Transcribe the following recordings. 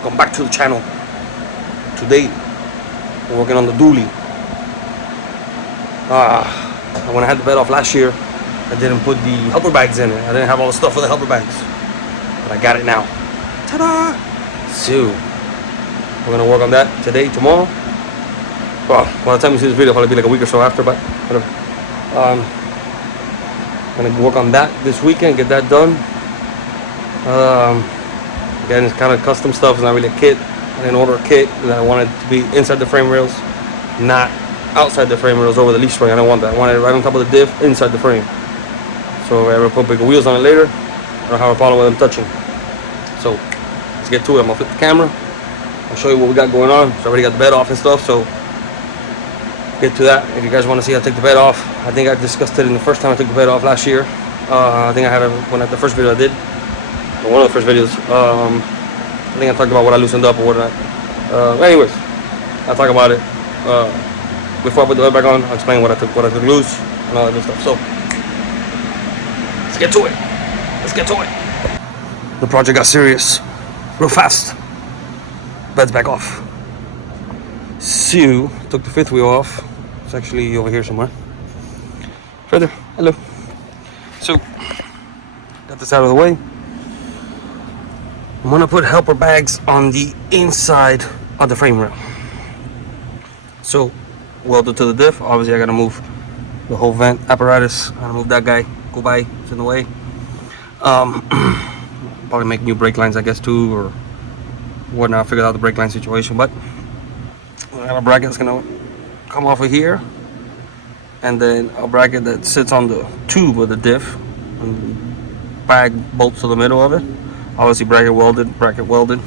Welcome back to the channel. Today we're working on the dually. When I had the bed off last year, I didn't put the helper bags in it. I didn't have all the stuff for the helper bags, but I got it now. Ta-da! So we're gonna work on that today, tomorrow. Well, by the time you see this video, it'll probably be like a week or so after, but whatever. I'm gonna work on that this weekend, get that done. Again, it's kind of custom stuff. It's not really a kit. I didn't order a kit, and I wanted it to be inside the frame rails, not outside the frame rails over the leaf spring. I don't want that. I want it right on top of the diff, inside the frame. So if I ever put bigger wheels on it later, I don't have a problem with them touching. So let's get to it. I'm gonna flip the camera. I'll show you what we got going on. So I already got the bed off and stuff. So get to that. If you guys want to see how I take the bed off, I think I discussed it in the first time I took the bed off last year. I think I had it when the first video I did. One of the first videos. I think I talked about what I loosened up or whatnot. Anyways, I'll talk about it. Before I put the bed back on, I'll explain what I took loose and all that good stuff. So let's get to it. Let's get to it. The project got serious real fast. Bed's back off. So took the fifth wheel off. It's actually over here somewhere. Right there. Hello. So got this out of the way. I'm gonna put helper bags on the inside of the frame rail. So welded to the diff. Obviously I gotta move the whole vent apparatus. I gotta move that guy. Go by, it's in the way. Probably make new brake lines, I guess, too, or whatnot. Figure out the brake line situation. But I have a bracket that's gonna come off of here, and then a bracket that sits on the tube of the diff, and bag bolts to the middle of it. Obviously bracket welded,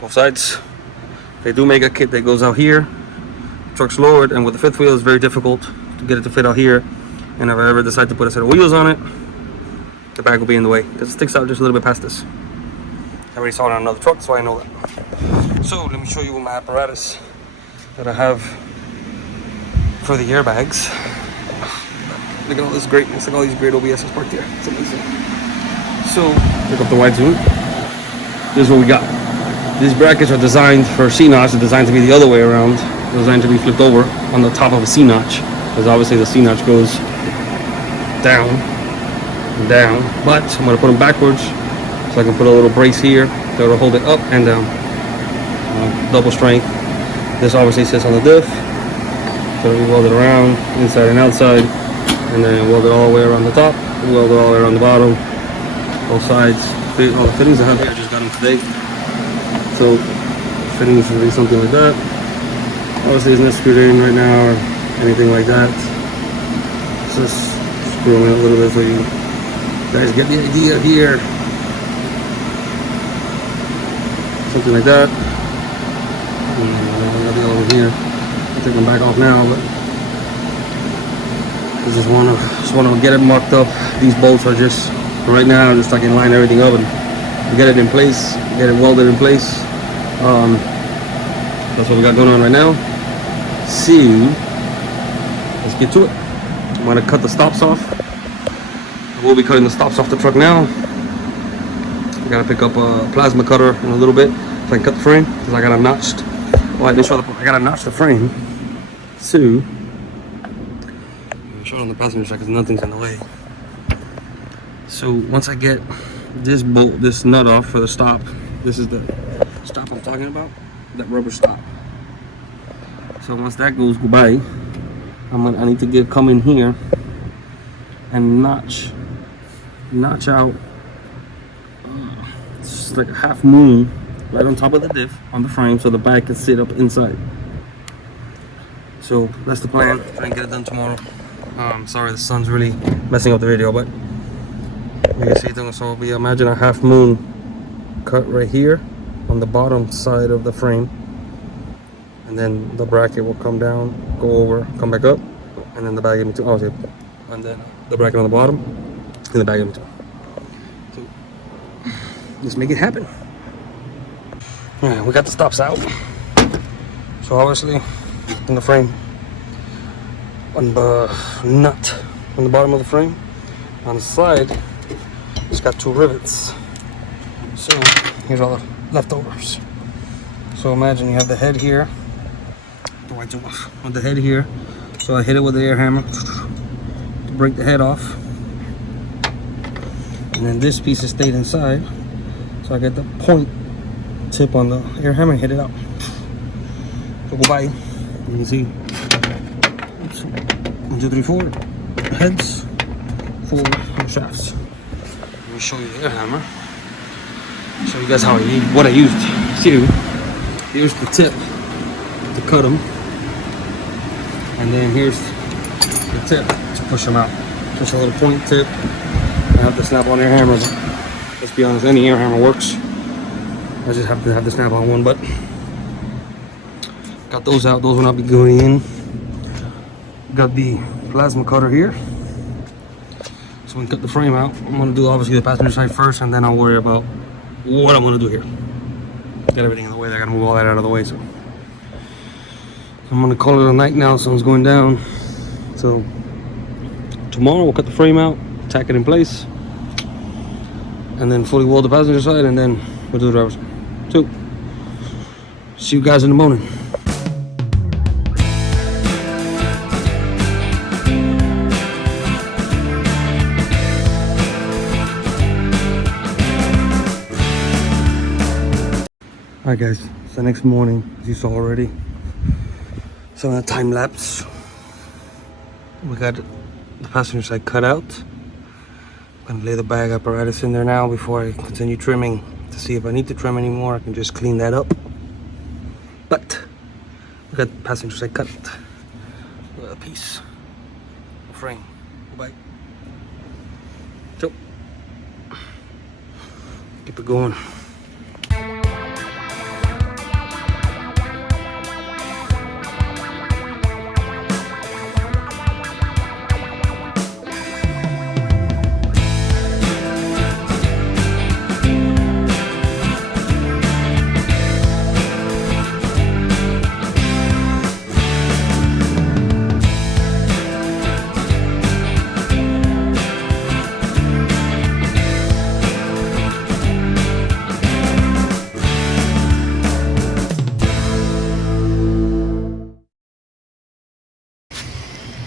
both sides. They do make a kit that goes out here, truck's lowered, and with the fifth wheel it's very difficult to get it to fit out here. And if I ever decide to put a set of wheels on it, the bag will be in the way because it sticks out just a little bit past this. I already saw it on another truck, so I know that. So let me show you my apparatus that I have for the airbags. Look at all this greatness, look at all these great OBS's parked here. It's amazing. So, pick up the wide zoom. This is what we got. These brackets are designed for C-notch. They're designed to be the other way around. They're designed to be flipped over on the top of a C-notch, because obviously the C-notch goes down and down. But I'm going to put them backwards, so I can put a little brace here that will hold it up and down. Double strength. This obviously sits on the diff, so we weld it around, inside and outside, and then weld it all the way around the top, weld it all the way around the bottom. Both sides, all the fittings I have here, I just got them today. So, fittings should be something like that. Obviously, it's not screwed in right now or anything like that. Just screw them in a little bit so you guys get the idea here. Something like that. And nothing over here. I'll take them back off now, but I just want to get it marked up. These bolts are just. Right now, just I can line everything up and get it in place, get it welded in place. That's what we got going on right now. So, let's get to it. I'm gonna cut the stops off. We'll be cutting the stops off the truck now. I gotta pick up a plasma cutter in a little bit so I can cut the frame, because I got it notched. Well, I gotta notch the frame. So, I'll show it on the passenger side because nothing's in the way. So once I get this bolt, this nut off for the stop, this is the stop I'm talking about, that rubber stop. So once that goes by, I need to come in here and notch out just like a half moon right on top of the diff on the frame, so the bag can sit up inside. So that's the plan. Try and get it done tomorrow. Sorry, the sun's really messing up the video, but you can see them. So it'll be, imagine a half moon cut right here on the bottom side of the frame, and then the bracket will come down, go over, come back up, and then the bag in between. Okay, and then the bracket on the bottom, and the bag in between. So let's make it happen. Alright, we got the stops out. So obviously, in the frame, on the nut on the bottom of the frame, on the side, it's got two rivets. So here's all the leftovers. So imagine you have the head here. The white zoom off. On the head here. So I hit it with the air hammer to break the head off. And then this piece is stayed inside. So I get the point tip on the air hammer and hit it out. So go by. You can see 1, 2, 3, 4 heads, 4 shafts. Let me show you the air hammer. Show you guys how what I used. See, here's the tip to cut them, and then here's the tip to push them out. Just a little point tip. I have the snap-on air hammers. Let's be honest, any air hammer works. I just have to have the snap-on one, but got those out. Those will not be going in. Got the plasma cutter here. So we can cut the frame out. I'm gonna do obviously the passenger side first, and then I'll worry about what I'm gonna do here. Get everything in the way. I gotta move all that out of the way. So I'm gonna call it a night now. Sun's going down. So tomorrow we'll cut the frame out, tack it in place, and then fully weld the passenger side, and then we'll do the driver's side. So see you guys in the morning. Alright guys, it's the next morning, as you saw already. So in a time lapse, we got the passenger side cut out. I'm gonna lay the bag apparatus in there now before I continue trimming to see if I need to trim anymore. I can just clean that up. But we got the passenger side cut. Look at the piece, frame. Bye. So keep it going.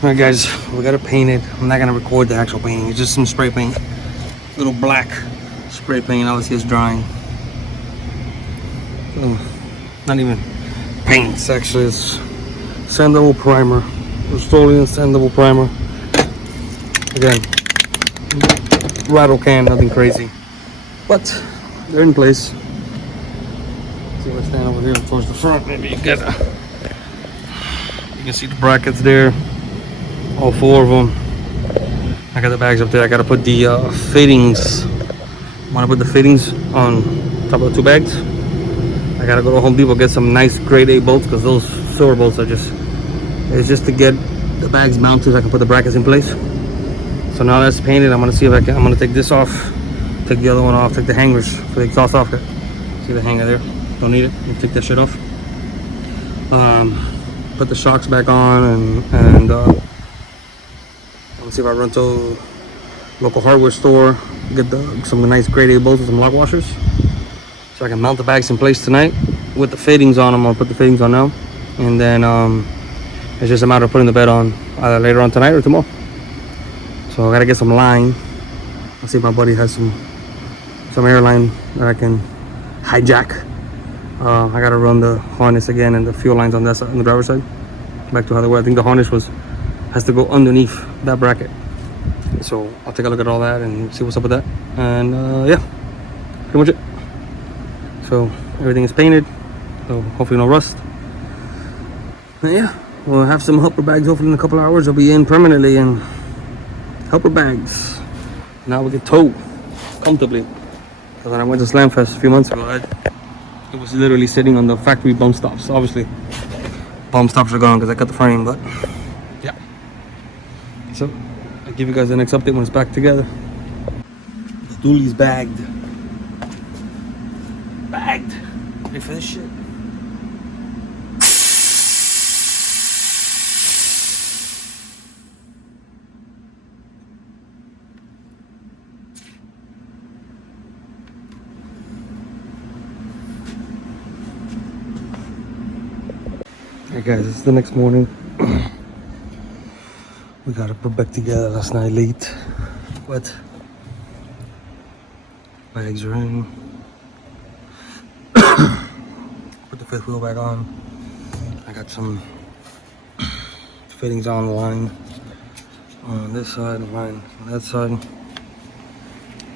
Alright guys, we got it painted. I'm not gonna record the actual painting, it's just some spray paint. Little black spray paint, obviously it's drying. So, not even paint, it's actually it's sandable primer. Rust-Oleum sandable primer. Again, rattle can, nothing crazy. But they're in place. See if I stand over here towards the front, maybe you can see the brackets there. All 4 of them. I got the bags up there. I gotta put the fittings. I wanna put the fittings on top of the 2 bags. I gotta go to Home Depot, get some nice grade A bolts, because those silver bolts are it's just to get the bags mounted so I can put the brackets in place. So now that's painted, I'm gonna see if I'm gonna take this off, take the other one off, take the hangers for the exhaust off. See the hanger there? Don't need it. We'll take that shit off. Put the shocks back on, and let's see if I run to local hardware store, get some nice grade A bolts with some lock washers, so I can mount the bags in place tonight with the fittings on them. I'll put the fittings on now, and then it's just a matter of putting the bed on either later on tonight or tomorrow. So I gotta get some line. I'll see if my buddy has some airline that I can hijack. I gotta run the harness again and the fuel lines on that side, on the driver's side, back to how they were. I think the harness has to go underneath that bracket. So I'll take a look at all that and see what's up with that. And yeah, pretty much it. So everything is painted, so hopefully no rust. And yeah, we'll have some helper bags hopefully in a couple hours. They'll be in permanently, and helper bags now we can tow comfortably. Because when I went to Slamfest a few months ago, it was literally sitting on the factory bump stops. Obviously bump stops are gone because I cut the frame, but yeah. So I'll give you guys the next update when it's back together. The dually's bagged. Ready for this shit? Alright guys, it's the next morning. We got to put back together last night late, but bags are in. Put the fifth wheel back on. I got some fittings on the line on this side, line on that side.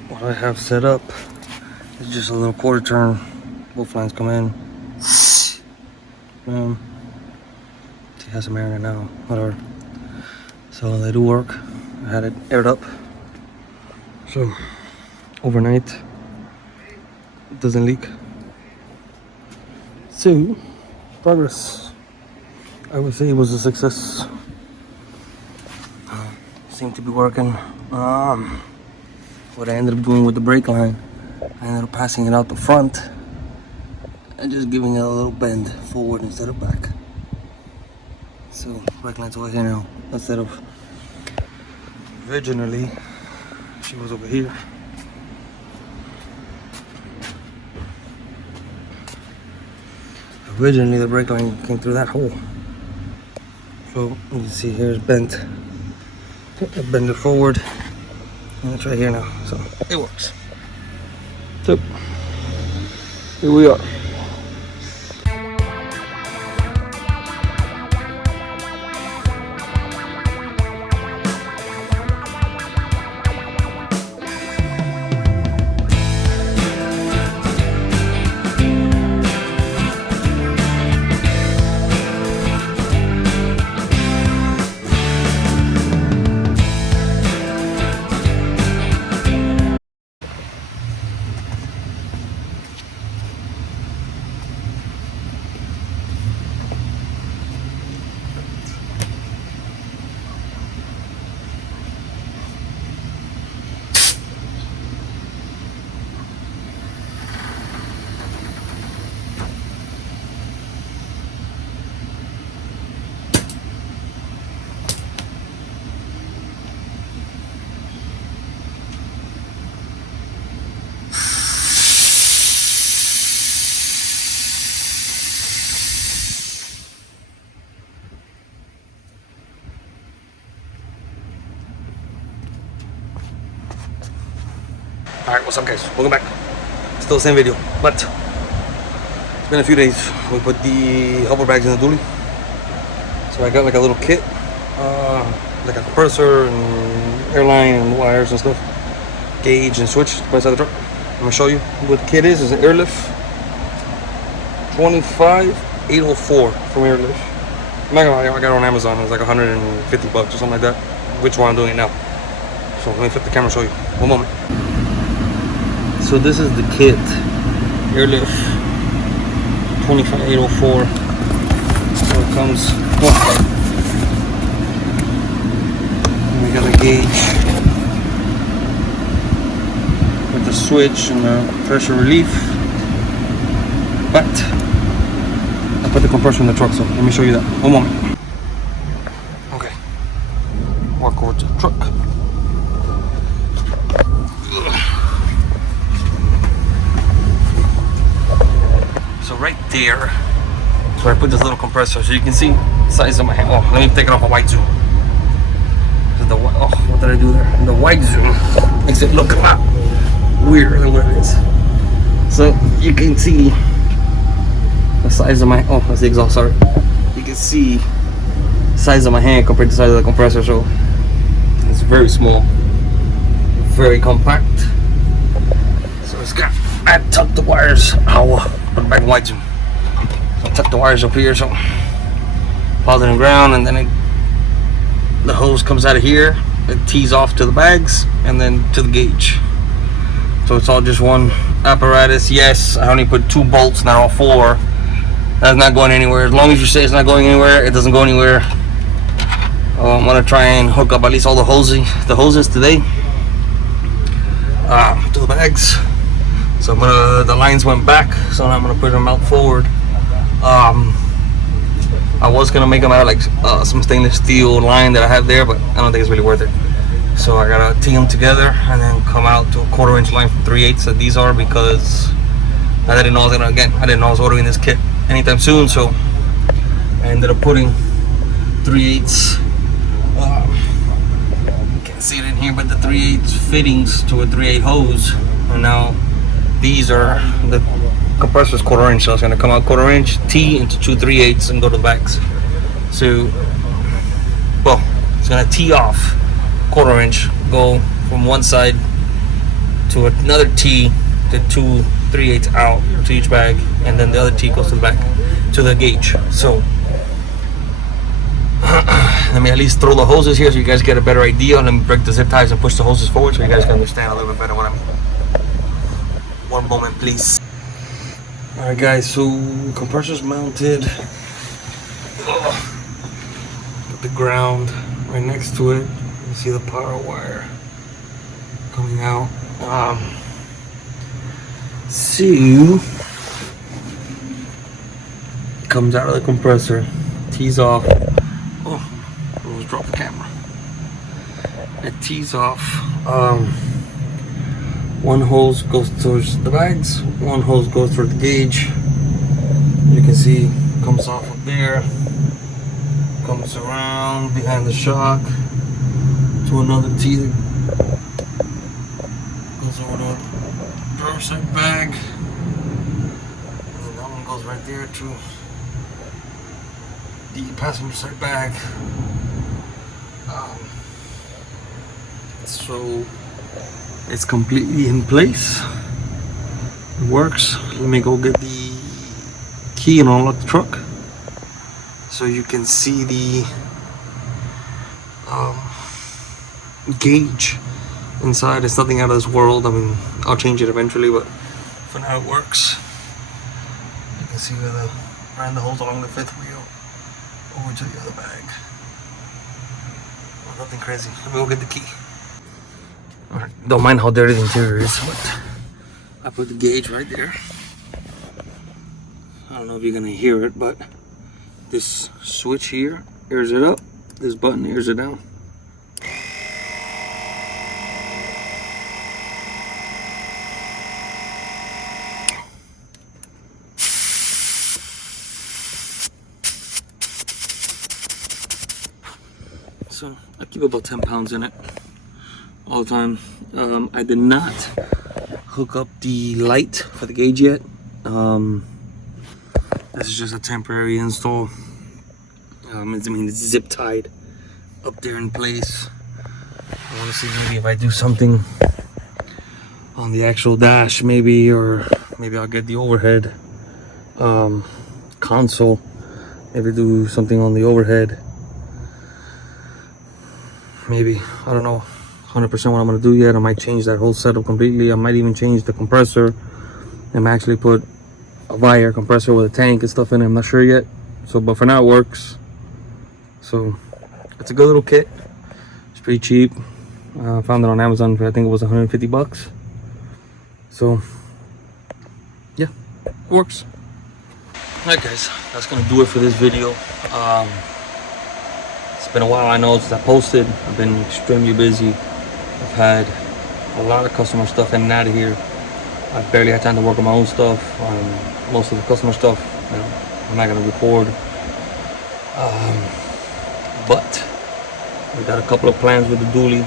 What I have set up is just a little quarter turn. Both lines come in. It has some air in it now, whatever. So they do work. I had it aired up. So overnight, it doesn't leak. So progress. I would say it was a success. Seemed to be working. What I ended up doing with the brake line, I ended up passing it out the front and just giving it a little bend forward instead of back. So brake line's over here now instead of originally she was over here. Originally the brake line came through that hole. So you can see here's bent. I bend it forward and it's right here now. So it works. So here we are. Alright, what's up guys? Welcome back. Still the same video, but it's been a few days. We put the helper bags in the dually. So I got like a little kit, like a compressor and airline and wires and stuff, gauge and switch inside the truck. I'm gonna show you what the kit is. It's an Airlift 25804 from Airlift. I'm not gonna lie, I got it on Amazon. It's like 150 bucks or something like that, which one I'm doing it now. So let me flip the camera and show you. One moment. So this is the kit, Airlift 25804. So it comes, we got a gauge with the switch and the pressure relief. But I put the compressor in the truck, so let me show you that. One moment. Okay, walk over to the truck. Right there, so I put this little compressor so you can see the size of my hand. Oh, let me take it off a wide zoom. What did I do there? The wide zoom makes it look a lot weirder than what it is. So you can see the size of my, oh, that's the exhaust, sorry. You can see the size of my hand compared to the size of the compressor, so it's very small, very compact. So it's got, I tucked the wires, put it back in wide zoom. So I tuck the wires up here, so positive and ground, and then the hose comes out of here. It tees off to the bags and then to the gauge. So it's all just one apparatus. Yes, I only put 2 bolts, not all 4. That's not going anywhere. As long as you say it's not going anywhere, it doesn't go anywhere. I'm gonna try and hook up at least all the hoses today to the bags. So the lines went back, so now I'm gonna put them out forward. I was gonna make them out of like some stainless steel line that I have there, but I don't think it's really worth it. So I gotta tee them together and then come out to a 1/4 inch line from 3/8 that these are, because I didn't know I was ordering this kit anytime soon. So I ended up putting 3/8. Can't see it in here, but the 3/8 fittings to a 3/8 hose. And now these are the compressor's 1/4 inch, so it's gonna come out 1/4 inch T into two 3/8 and go to the backs. So, well, it's gonna tee off 1/4 inch, go from one side to another T, to two 3/8 out to each bag, and then the other T goes to the back to the gauge. So let me at least throw the hoses here so you guys get a better idea. Let me break the zip ties and push the hoses forward so you guys can understand a little bit better what I mean. One moment, please. Alright guys, so compressor's mounted. Got the ground right next to it. You see the power wire coming out. So comes out of the compressor, tees off. Oh, almost dropped the camera. It tees off. One hose goes towards the bags, one hose goes towards the gauge. You can see comes off of there, comes around behind the shock to another T that goes over to a driver's side bag, and then that one goes right there to the passenger side bag. So it's completely in place. It works. Let me go get the key and unlock the truck so you can see the gauge inside. It's nothing out of this world. I mean, I'll change it eventually, but for now it works. You can see where the ran the holes along the fifth wheel over to the other bag. Well, nothing crazy. Let me go get the key. Alright, don't mind how dirty the interior is, but I put the gauge right there. I don't know if you're gonna hear it, but this switch here airs it up, this button airs it down. So I keep about 10 pounds in it all the time. I did not hook up the light for the gauge yet. This is just a temporary install. It's zip tied up there in place. I want to see maybe if I do something on the actual dash, maybe, or maybe I'll get the overhead console. Maybe do something on the overhead. Maybe, I don't know 100% what I'm gonna do yet. I might change that whole setup completely. I might even change the compressor and actually put a Vire compressor with a tank and stuff in it. I'm not sure yet. So, but for now it works. So it's a good little kit. It's pretty cheap. I found it on Amazon for, I think it was 150 bucks. So yeah, it works. Alright guys, that's gonna do it for this video. It's been a while, I know, since I posted. I've been extremely busy. I've had a lot of customer stuff in and out of here. I've barely had time to work on my own stuff. Most of the customer stuff, you know, I'm not gonna record. But we got a couple of plans with the dually.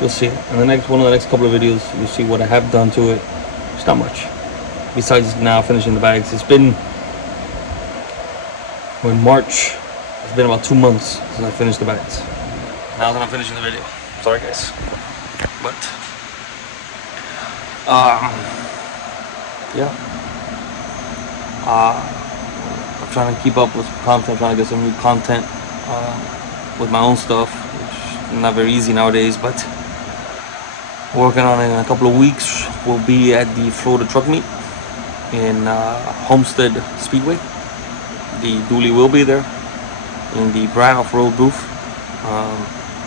You'll see in the next one of the next couple of videos. You'll see what I have done to it. It's not much. Besides now finishing the bags, it's been in March. It's been about 2 months since I finished the bags. Now that I'm finishing the video, sorry guys, but yeah, I'm trying to keep up with content. I'm trying to get some new content with my own stuff, which is not very easy nowadays, but working on it. In a couple of weeks we'll be at the Florida Truck Meet in Homestead Speedway. The dually will be there in the Brad off-road booth.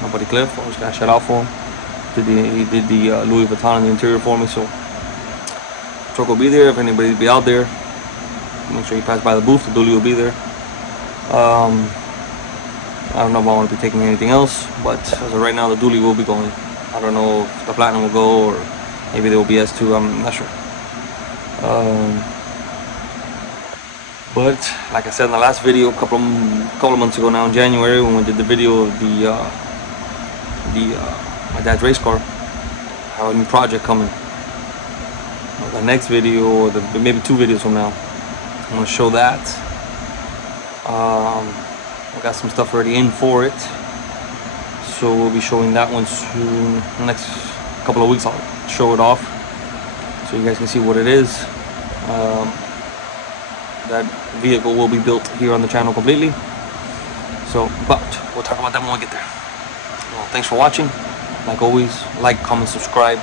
My buddy Cliff, I was gonna shout out for him. He did the Louis Vuitton in the interior for me, so the truck will be there. If anybody will be out there, make sure you pass by the booth. The dually will be there. I don't know if I want to be taking anything else, but as of right now, the dually will be going. I don't know if the Platinum will go, or maybe the OBS too. I'm not sure. Um, but like I said in the last video, a couple of months ago now, in January, when we did the video of my dad's race car, I have a new project coming. The next video, or maybe 2 videos from now, I'm gonna show that. I got some stuff already in for it, so we'll be showing that one soon. The next couple of weeks I'll show it off so you guys can see what it is. That vehicle will be built here on the channel completely, so but we'll talk about that when we get there. Well, thanks for watching. Like always, like, comment, subscribe.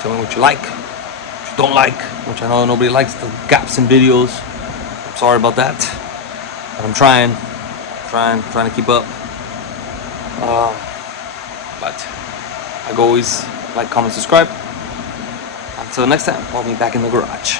Tell me what you like, what you don't like, which I know nobody likes the gaps in videos. I'm sorry about that, but I'm trying to keep up. But like always, like, comment, subscribe. Until next time, I'll be back in the garage.